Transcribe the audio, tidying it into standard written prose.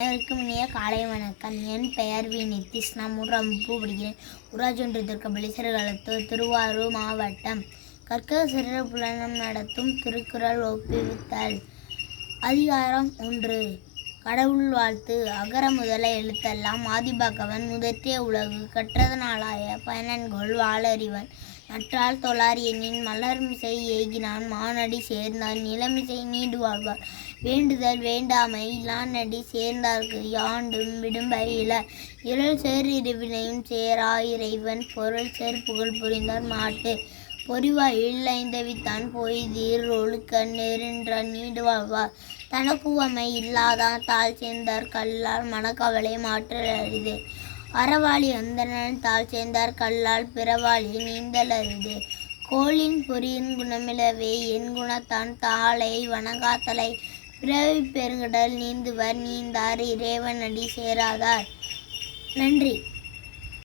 அனைவருக்கும் இனிய காலை வணக்கம். என் பெயர் வி நித்திஷ். நான் 3ஆம் வகுப்பு படிக்கிறேன். ஊராட்சி ஒன்றியத்திற்கு பலிசர்களத்து திருவாரூர் மாவட்டம். கற்க சிறர் புலனம் நடத்தும் திருக்குறள் ஒப்புவித்தல். அதிகாரம் 1. கடவுள் வாழ்த்து. அகர முதல எழுத்தெல்லாம் ஆதிபகவன் முதற்றே உலகு கற்றதனாலாய பயனன்கொள் வாளறிவன் நற்றால் தொழார் எண்ணின் மலர்மிசை ஏகினான் மானடி சேர்ந்தார் நிலமிசை நீடு வாழ்வார் வேண்டுதல் வேண்டாமை இலானடி சேர்ந்தார்க்கு யாண்டும் விடும்ப இல இழல் சேர் இருவினையும் சேரா இறைவன் பொருள் சேர் புகழ் புரிந்தார் மாட்டு பொறிவாயில் ஐந்தவித்தான் பொய்தீர் ஒழுக்க நெருன்றான் நீடு வாழ்வார் தனக்குவமை இல்லாதான் தாழ் சேர்ந்தார் கல்லால் மனக்கவலை மாற்றல் அரிது அறவாளி அந்தணன் தாழ் சேர்ந்தார் கல்லால் பிறவாளி நீந்தல் அரிது கோளின் பொறியின் குணமிலவே என் குணத்தான் தாளை வணங்காத்தலை பிறவி பெருங்கடல் நீந்துவர் நீந்தார் இறைவனடி சேராதார். நன்றி.